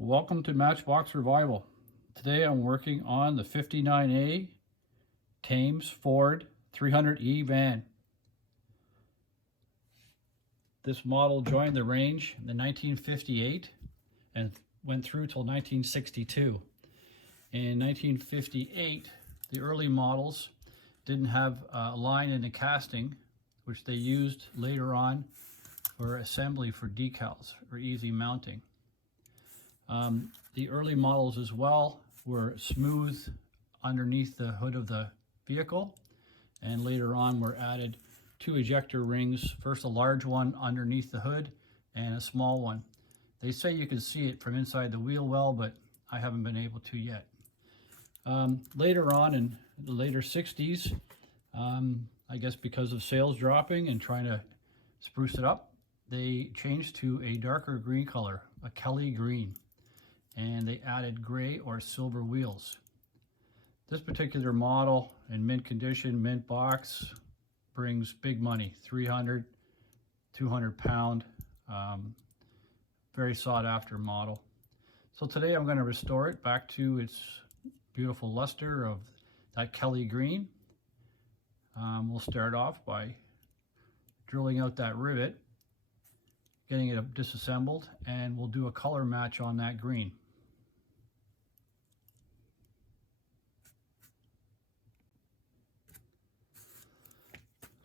Welcome to Matchbox Revival. Today I'm working on the 59A Thames Ford 300E van. This model joined the range in 1958 and went through till 1962. In 1958, the early models didn't have a line in the casting, which they used later on for assembly for decals or easy mounting. The early models as well were smooth underneath the hood of the vehicle, and later on were added two ejector rings, first a large one underneath the hood and a small one. They say you can see it from inside the wheel well, but I haven't been able to yet. Later on in the later 60s, I guess because of sales dropping and trying to spruce it up, they changed to a darker green color, a Kelly green, and they added gray or silver wheels. This particular model in mint condition, mint box, brings big money, 300, 200 pound, very sought after model. So today I'm going to restore it back to its beautiful luster of that Kelly green. We'll start off by drilling out that rivet, getting it disassembled, and we'll do a color match on that green.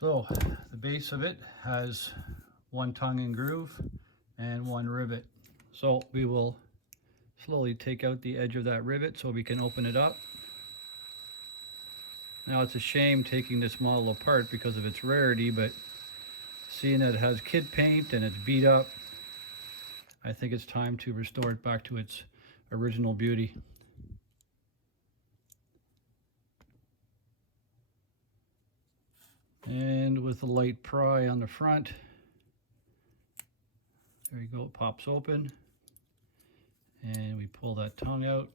So the base of it has one tongue and groove and one rivet. So we will slowly take out the edge of that rivet so we can open it up. Now it's a shame taking this model apart because of its rarity, but seeing that it has kid paint and it's beat up, I think it's time to restore it back to its original beauty. And with a light pry on the front, there you go, it pops open, and we pull that tongue out.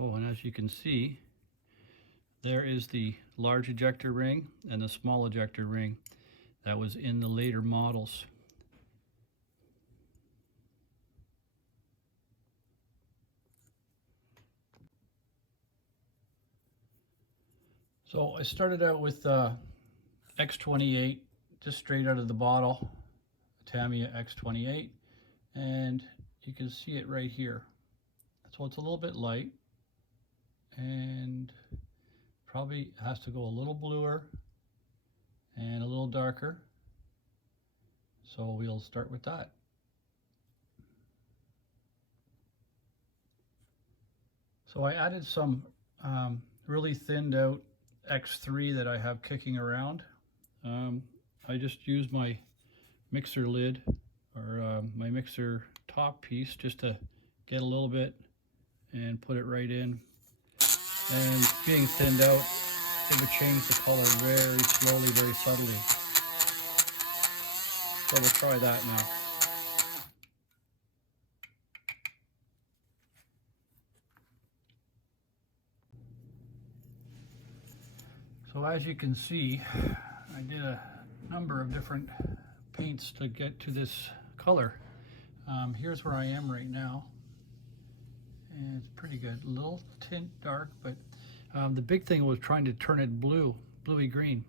Oh, and as you can see, there is the large ejector ring and the small ejector ring that was in the later models. So I started out with X28, just straight out of the bottle, Tamiya X28, and you can see it right here. So it's a little bit light and probably has to go a little bluer and a little darker. So we'll start with that. So I added some really thinned out X3 that I have kicking around. I just used my mixer lid or my mixer top piece just to get a little bit and put it right in. And being thinned out, it would change the color very slowly, very subtly. So we'll try that now. So as you can see, I did a number of different paints to get to this color. Here's where I am right now, and it's pretty good. A little tint dark, but the big thing was trying to turn it blue, bluey green.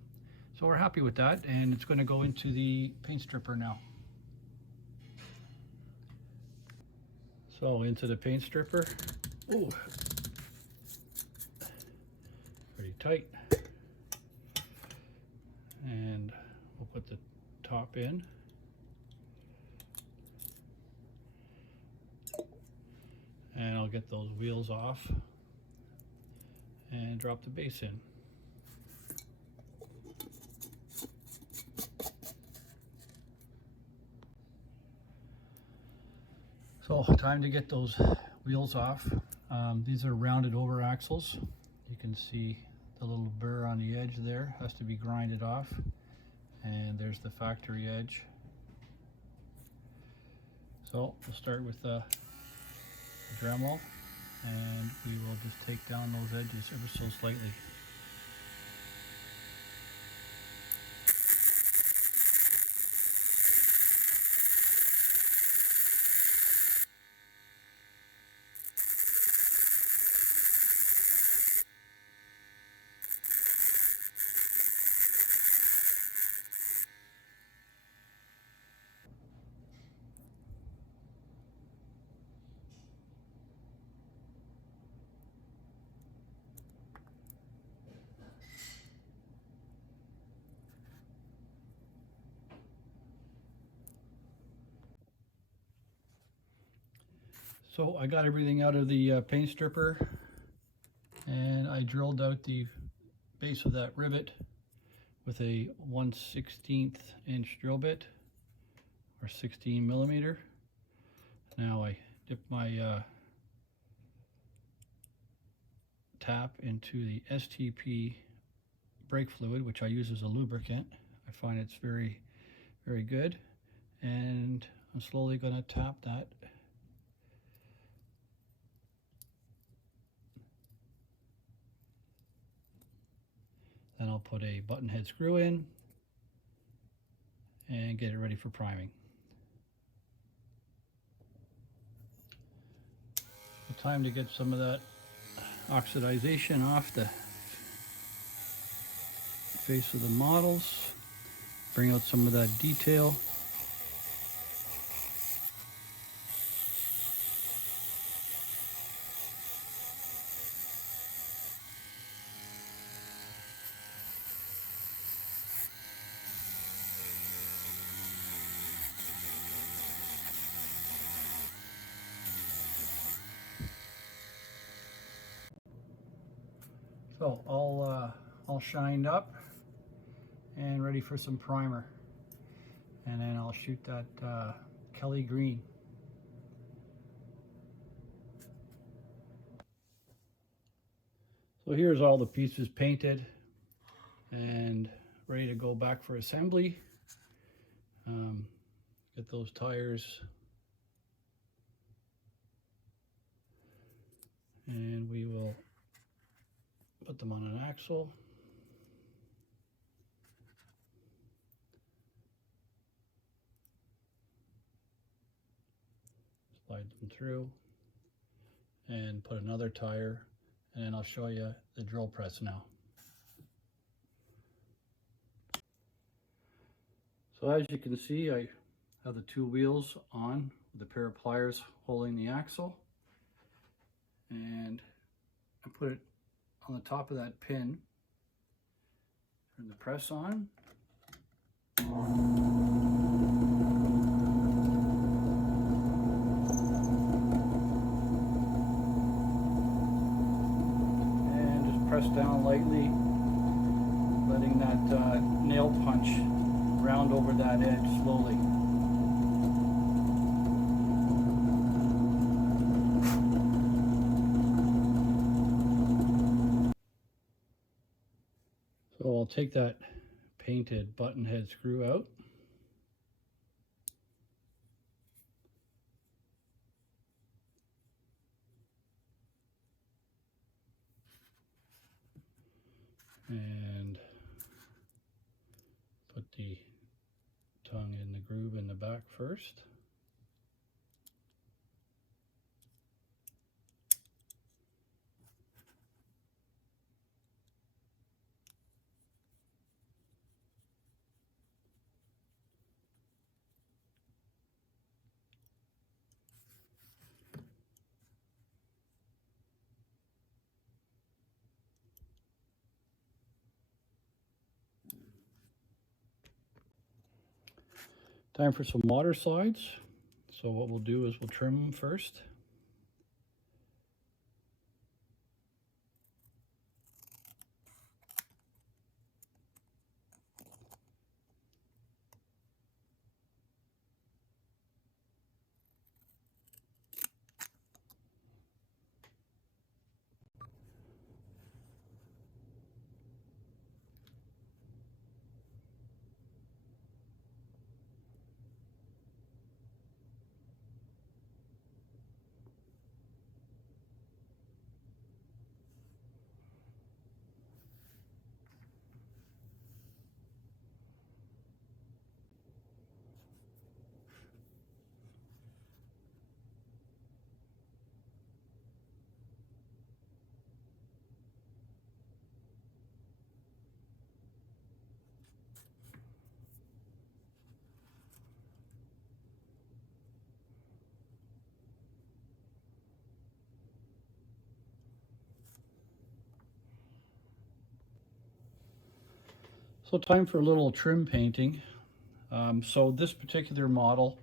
So we're happy with that, and it's going to go into the paint stripper now. So into the paint stripper. Ooh, pretty tight. And we'll put the top in. And I'll get those wheels off and drop the base in. So time to get those wheels off. These are rounded over axles. You can see the little burr on the edge there has to be grinded off, and there's the factory edge. So we'll start with the Dremel, and we will just take down those edges ever so slightly. So I got everything out of the paint stripper, and I drilled out the base of that rivet with a 1/16 inch drill bit, or 16 millimeter. Now I dip my tap into the STP brake fluid, which I use as a lubricant. I find it's very, very good, and I'm slowly going to tap that. Then I'll put a button head screw in and get it ready for priming. Time to get some of that oxidization off the face of the models, bring out some of that detail. So all shined up and ready for some primer, and then I'll shoot that Kelly green. So here's all the pieces painted and ready to go back for assembly. Get those tires, and we will put them on an axle. Slide them through and put another tire, and then I'll show you the drill press now. So as you can see, I have the two wheels on with a pair of pliers holding the axle, and I put it on the top of that pin. Turn the press on. And just press down lightly, letting that nail punch round over that edge slowly. So I'll take that painted button head screw out. And put the tongue in the groove in the back first. Time for some water slides. So what we'll do is we'll trim them first. So time for a little trim painting. So this particular model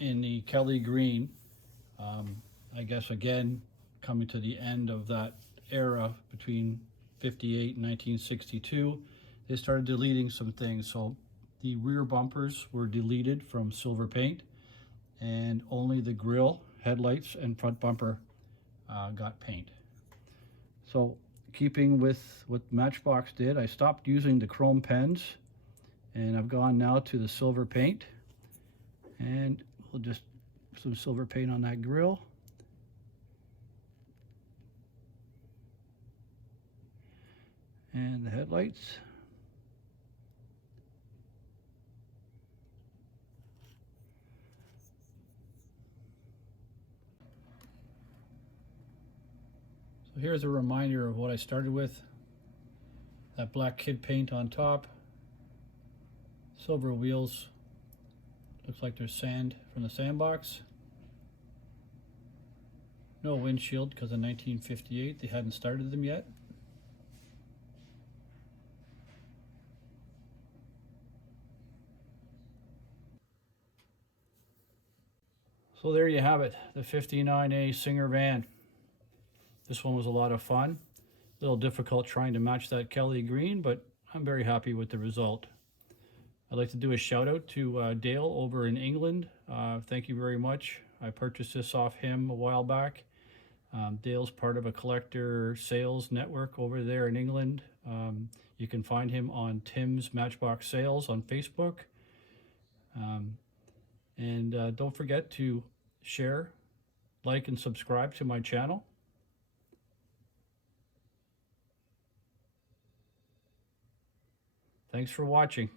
in the Kelly green I guess again, coming to the end of that era between 58 and 1962, they started deleting some things. So the rear bumpers were deleted from silver paint, and only the grille, headlights, and front bumper got paint. So keeping with what Matchbox did, I stopped using the chrome pens, and I've gone now to the silver paint, and we'll just put some silver paint on that grille. And the headlights. So here's a reminder of what I started with. That black kid paint on top, silver wheels, looks like there's sand from the sandbox. No windshield because in 1958 they hadn't started them yet. So there you have it, the 59A Singer van. This one was a lot of fun. A little difficult trying to match that Kelly green, but I'm very happy with the result. I'd like to do a shout out to Dale over in England. Thank you very much. I purchased this off him a while back. Dale's part of a collector sales network over there in England. You can find him on Thames Matchbox Sales on Facebook. And don't forget to share, like, and subscribe to my channel. Thanks for watching.